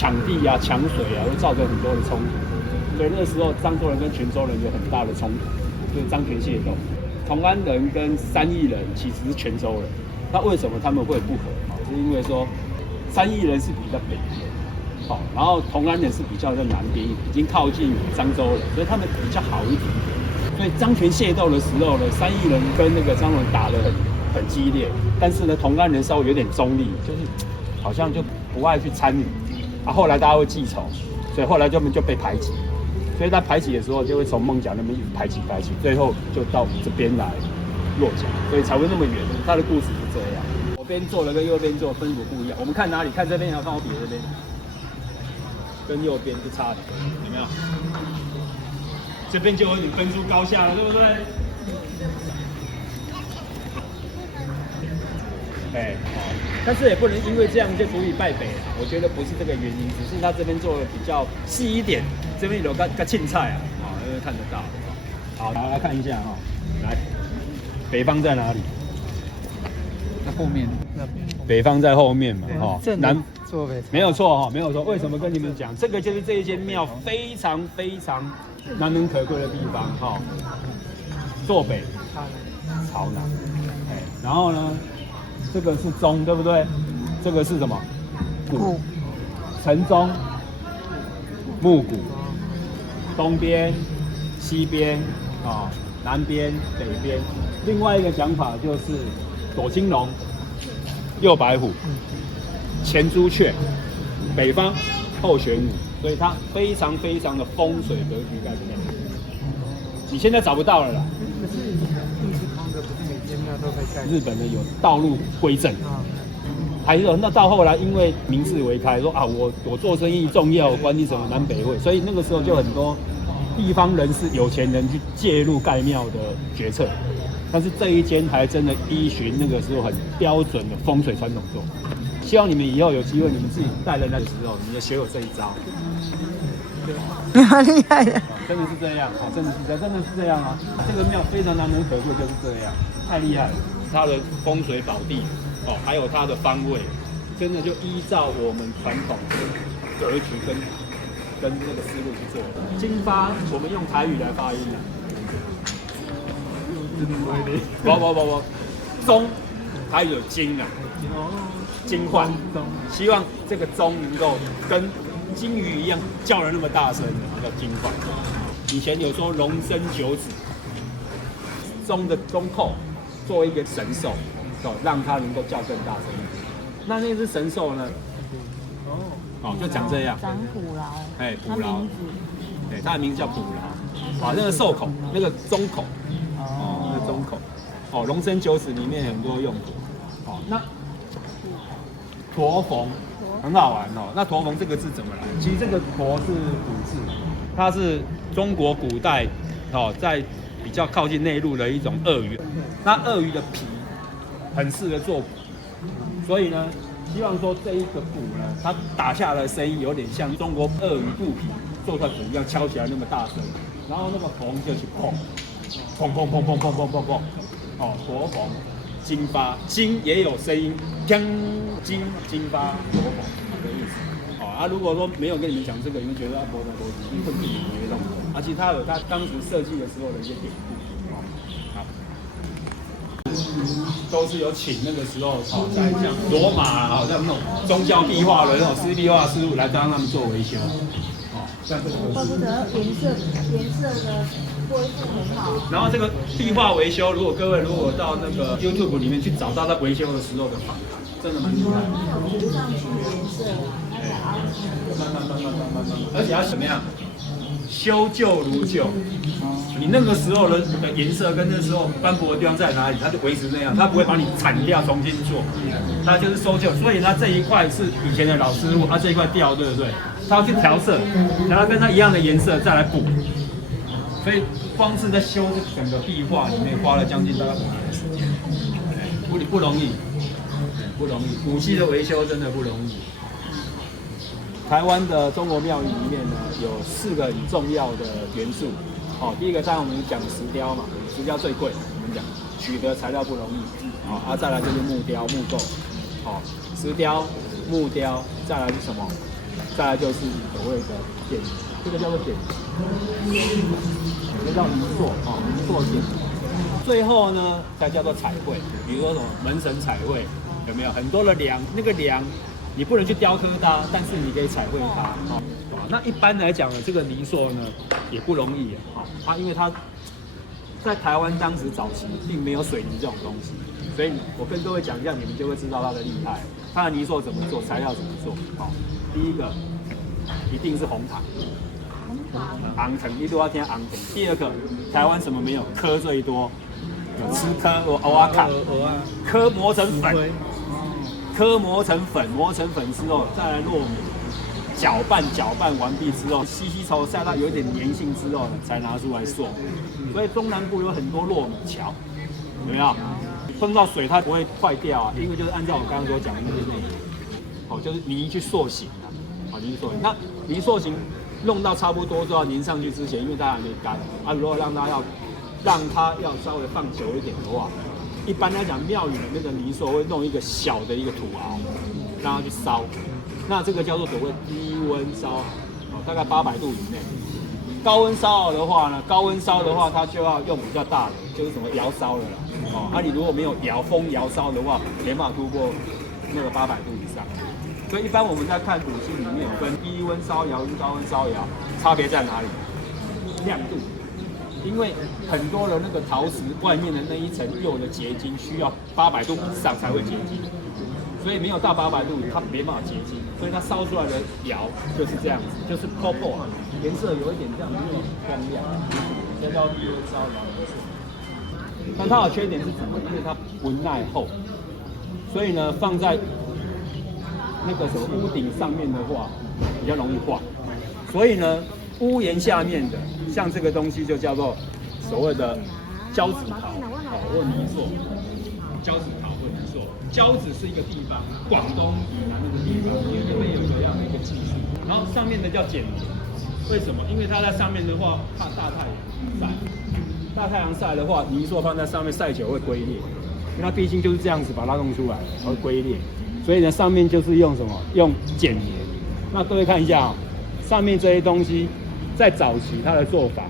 抢地啊、抢水啊，会造成很多的冲突。所以那时候漳州人跟泉州人有很大的冲突，就是漳泉械斗。同安人跟三义人其实是泉州人，那为什么他们会不和？是因为说三义人是比较北边，好，然后同安人是比较在南边，已经靠近漳州了，所以他们比较好一点。所以漳泉械斗的时候呢，三义人跟那个漳人打得很激烈，但是呢，同安人稍微有点中立，就是好像就不爱去参与。啊，后来大家会记仇，所以后来就被排挤。所以在排挤的时候，就会从孟甲那边一直排挤，最后就到这边来落脚，所以才会那么远。他的故事是这样。左边做的跟右边做分组不一样。我们看哪里？看这边，然后看我比这边，跟右边就差点，有没有？这边就有点分出高下了，对不对？哎，但是也不能因为这样就足以败北啊。我觉得不是这个原因，只是他这边做的比较细一点，这边有个青菜啊，因为看得到。好，来看一下哈，来，北方在哪里？在后面那边。北方在后面嘛，南坐北没有错哈，没有错。为什么跟你们讲？这个就是这一间庙非常难能可贵的地方哈。坐北，朝南，哎，然后呢？这个是钟，对不对？这个是什么？鼓。晨钟、暮鼓。东边、西边南边、北边。另外一个讲法就是左青龙，右白虎，前朱雀，北方后玄武，所以它非常的风水格局概念。你现在找不到了啦。可是地势空的，不是每间庙都可以盖。日本呢有道路规正，还有那到后来因为民智为开，说啊我做生意重要，关你什么南北会，所以那个时候就很多地方人士、有钱人去介入盖庙的决策。但是这一间还真的依循那个时候很标准的风水传统做。希望你们以后有机会，你们自己带人来的时候，你就学有这一招。蛮厉害的，真的是这样啊，真的是这样啊！这个庙非常难能可贵，就是这样，太厉害了。它的风水宝地还有它的方位，真的就依照我们传统的格局跟那个思路去做。经发，我们用台语来发音啊。不，钟，台语有金啊，金换，希望这个钟能够跟金鱼一样叫得那么大声，叫金换。以前有说龙生九子，钟的钟扣做一个神兽，让它能够叫更大声。那只神兽呢？就长这样。长捕牢。哎，捕牢。对，它的名字叫捕牢。那个兽口，那个钟口。那个钟口。龙生九子里面很多用途。那驼逢。很好玩那驼逢这个字怎么来？其实这个驼是古字，它是中国古代在比较靠近内陆的一种鳄鱼。那鳄鱼的皮很适合做鼓，所以呢，希望说这一个鼓呢，它打下来的声音有点像中国鳄鱼肚皮做出来鼓一样敲起来那么大声，然后那个逢就去碰，砰砰砰砰砰砰砰砰，驼逢。金发，金也有声音，金发驼逢的意思。如果说没有跟你们讲这个，你们觉得博的逻辑会不以为然。其实它有它当时设计的时候的一些典故。都是有请那个时候在像罗马像那种宗教壁画的那种壁画师傅来帮他们做维修。像这个怪不得颜色的恢复很好。然后这个壁画维修，各位如果到那个 YouTube 里面去找到他维修的时候的访谈，真的蛮厉害的。涂上去颜色慢，而且要怎么样？修旧如旧。你那个时候的颜色跟那时候斑驳的地方在哪里，它就维持那样，它不会把你铲掉重新做，它就是收旧。所以它这一块是以前的老师傅，这一块掉，对不对？他要去调色，然后跟它一样的颜色再来补。所以光是在修这整个壁画里面花了将近大概5年的时间，不容易，不容易。古迹的维修真的不容易。台湾的中国庙宇里面呢，有4个很重要的元素。第一个当然我们讲石雕嘛，石雕最贵，我们讲取得材料不容易，再来就是木雕、木构，石雕、木雕，再来是什么？再来就是所谓的剪，这个叫做剪，这叫泥塑泥塑剪。最后呢，才叫做彩绘，比如说什么门神彩绘，有没有很多的梁？那个梁你不能去雕刻它，但是你可以彩绘它。那一般来讲呢，这个泥塑呢也不容易因为它在台湾当时早期并没有水泥这种东西，所以我跟各位讲一下，你们就会知道它的厉害。它的泥塑怎么做，材料怎么做？第一个一定是红糖。红藤，你都要听红藤。第二个，台湾什么没有？科最多，有吃科，我蚵仔卡，科磨成粉，磨成粉之后，再来糯米，搅拌完毕之后，稀稠晒到有一点粘性之后呢，才拿出来塑。所以中南部有很多糯米桥，有没有？碰到水它不会坏掉因为就是按照我刚刚所讲的那些内容，就是泥去塑形泥塑形。那泥塑形弄到差不多就要粘上去之前，因为它还没干如果让它要稍微放久一点的话，一般来讲庙宇里面的泥塑会弄一个小的一个土熬，让它去烧。那这个叫做所谓低温烧，大概800度以内。高温烧的话呢，它就要用比较大的，就是什么窑烧了啦。你如果没有风窑烧的话，没办法突破那个800度以上。所以一般我们在看古迹里面有分低温烧窑跟高温烧窑，差别在哪里？亮度。因为很多的那个陶瓷外面的那一层釉的结晶需要800度以上才会结晶，所以没有到800度它没办法结晶，所以它烧出来的窑就是这样子，就是 purple 颜色有一点这样那种光亮，这叫低温烧窑。但它的缺点是什么？因为它不耐厚，所以呢放在那个什么屋顶上面的话比较容易化，所以呢屋檐下面的像这个东西就叫做所谓的交趾陶或泥塑，交趾陶或泥塑。交趾是一个地方，广东以南那个地方，因为那边有这样的一个技术。然后上面的叫剪黏，为什么？因为它在上面的话怕大太阳晒，大太阳晒的话，泥塑放在上面晒久会龟裂，因为它毕竟就是这样子把它弄出来，会龟裂。所以呢，上面就是用什么？用剪黏。那各位看一下上面这些东西，在早期它的做法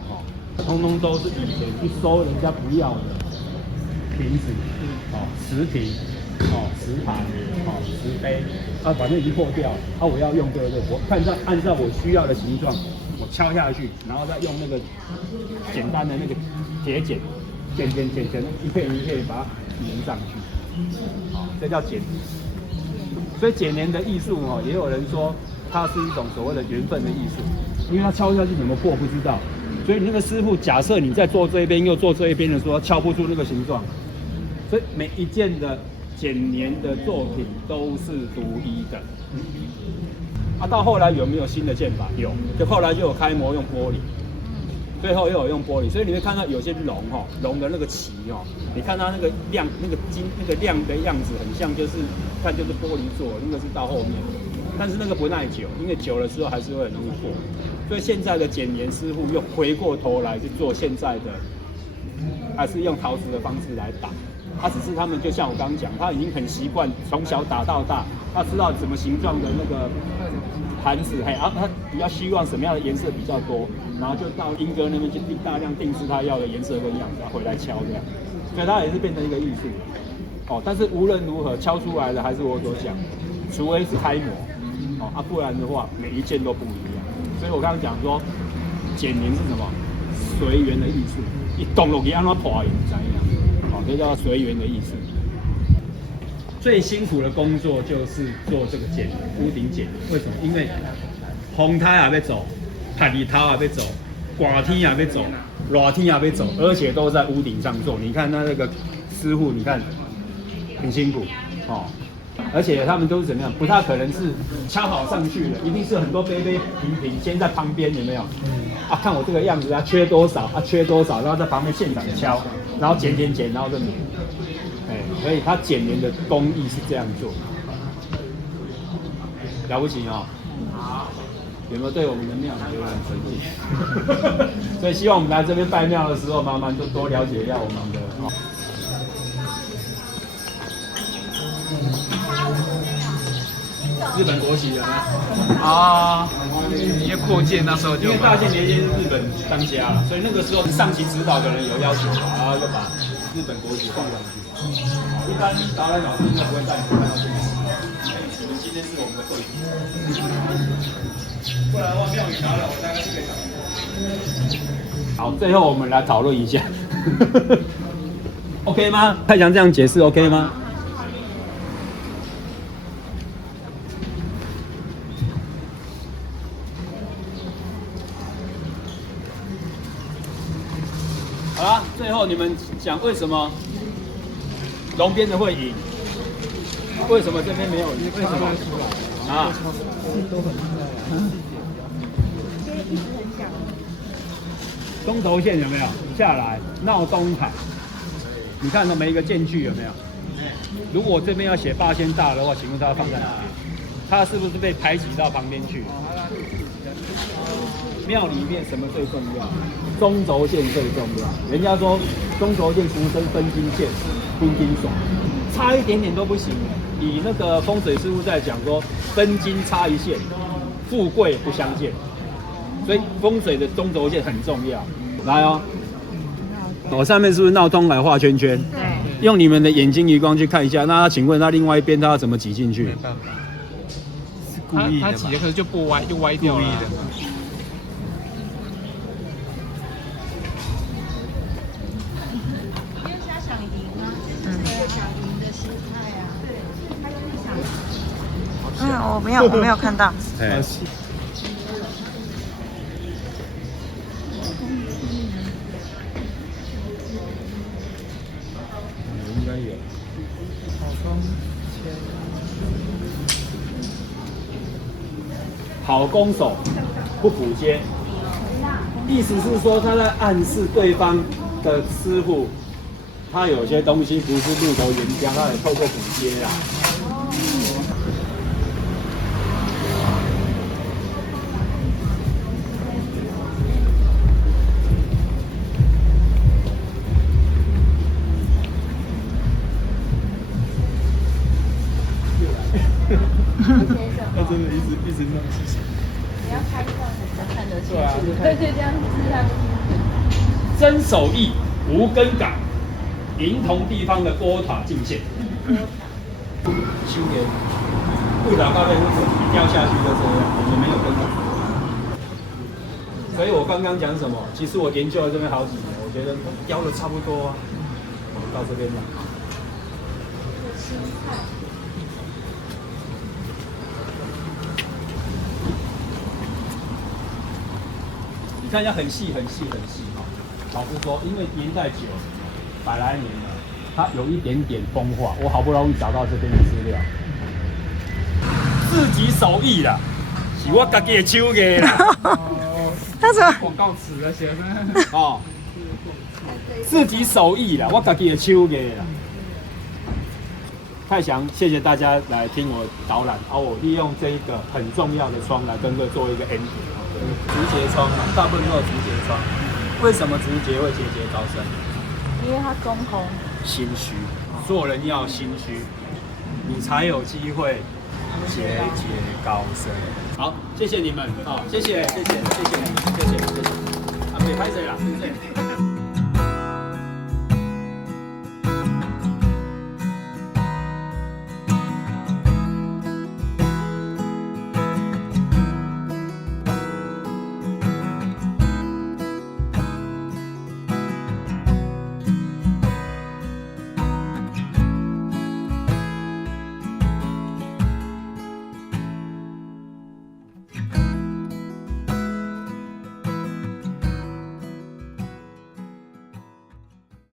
通通都是以前去收人家不要的瓶子，瓷瓶，瓷盘，瓷杯，反正已经破掉了，我要用对不对？我按照我需要的形状，我敲下去，然后再用那个简单的那个铁剪，剪一片一片把它粘上去，这叫剪黏。所以剪黏的艺术也有人说它是一种所谓的缘分的艺术，因为它敲下去怎么破不知道，所以那个师傅假设你在做这一边又做这一边的时候，敲不出那个形状，所以每一件的剪黏的作品都是独一的。到后来有没有新的剑法？有，就后来就有开模用玻璃，最后又有用玻璃，所以你会看到有些龙的那个鳍你看它那个亮的样子很像，就是玻璃做，那个是到后面，但是那个不耐久，因为久了之后还是会很容易破。所以现在的剪黏师傅又回过头来去做现在的，还是用陶瓷的方式来打。只是他们就像我刚刚讲，他已经很习惯从小打到大，他知道什么形状的那个盘子，他比较希望什么样的颜色比较多，然后就到英哥那边去大量定制他要的颜色跟样子，回来敲这样，所以它也是变成一个艺术。但是无论如何敲出来的还是我所讲，除非是开模，不然的话每一件都不一样。所以我刚刚讲说，剪黏是什么？随缘的艺术，一动落去按怎破也不知样，这叫随缘的艺术。最辛苦的工作就是做这个剪黏，屋顶剪黏。为什么？因为风台也要走，太日头也要走，刮天也要走，热天也要走，而且都在屋顶上做。你看那个师傅，你看很辛苦而且他们都是怎么样？不太可能是敲好上去的，一定是很多杯瓶先在旁边，有没有？看我这个样子缺多少缺多少，然后在旁边现场敲，然后剪，然后就粘。所以他剪黏的工艺是这样做，了不起有没有对我们的庙有点尊敬？所以希望我们来这边拜庙的时候，麻烦就多了解一下我们的日本国旗有没有？啊，因为扩建那时候就因为大限年间日本当家了，所以那个时候上级指导的人有要求，然后就把日本国旗放上去。一般达人老师应该不会带你看到这个。你们今天是我们的贵宾，不然的话庙宇打扰我大概就可以找。好，最后我们来讨论一下，OK 吗？太强这样解释 OK 吗？好啦，最后你们讲为什么龙边的会赢？为什么这边没有赢？为什么？啊？都很厉害啊。中轴线有没有下来？闹东海，你看到每一个间距有没有？如果这边要写八仙大的话，请问它要放在哪边？它是不是被排挤到旁边去？庙里面什么最重要？中轴线最重要。人家说中轴线俗称分金线、分金手，差一点点都不行。以那个风水师傅在讲说，分金差一线，富贵不相见。所以风水的中轴线很重要。来哦，我上面是不是闹东海画圈圈？对。用你们的眼睛余光去看一下，那请问他另外一边他要怎么挤进去？没办法，是故意的嘛。他挤的可是就不歪，就歪掉了。故意的嘛。因为他想赢啊，就是想赢的心态啊。对，他就是想。我没有看到。哎。应该有。好攻守，不补接，意思是说他在暗示对方的师傅，他有些东西不是路头原浆，他也透过补接啦。他真的一直弄事情。你要开放才看得清楚。对，这样子看。真手艺无根感，银铜地方的锅塔进线。修炼，不打高背不准，一掉下去就这样，我们没有根感。所以我刚刚讲什么？其实我研究了这边好几年，我觉得雕的差不多啊。到这边来。你看一下，很细很细很细哈。老实说，因为年代久，100来年了，它有一点点风化。我好不容易找到这边的资料，自己手艺啦，是我自己的手艺啦。他怎么？广告词那些哦，自己手艺啦，我自己的手艺啦。太祥，谢谢大家来听我导览。我利用这一个很重要的窗来跟各位做一个 ending。竹节窗嘛，大部分都有竹节窗。为什么竹节会节节高升？因为它中空。心虚，做人要心虚，你才有机会节节高升。好，谢谢你们，好，谢谢，谢谢，谢谢，谢谢，谢谢。啊，别拍谁了，谢谢。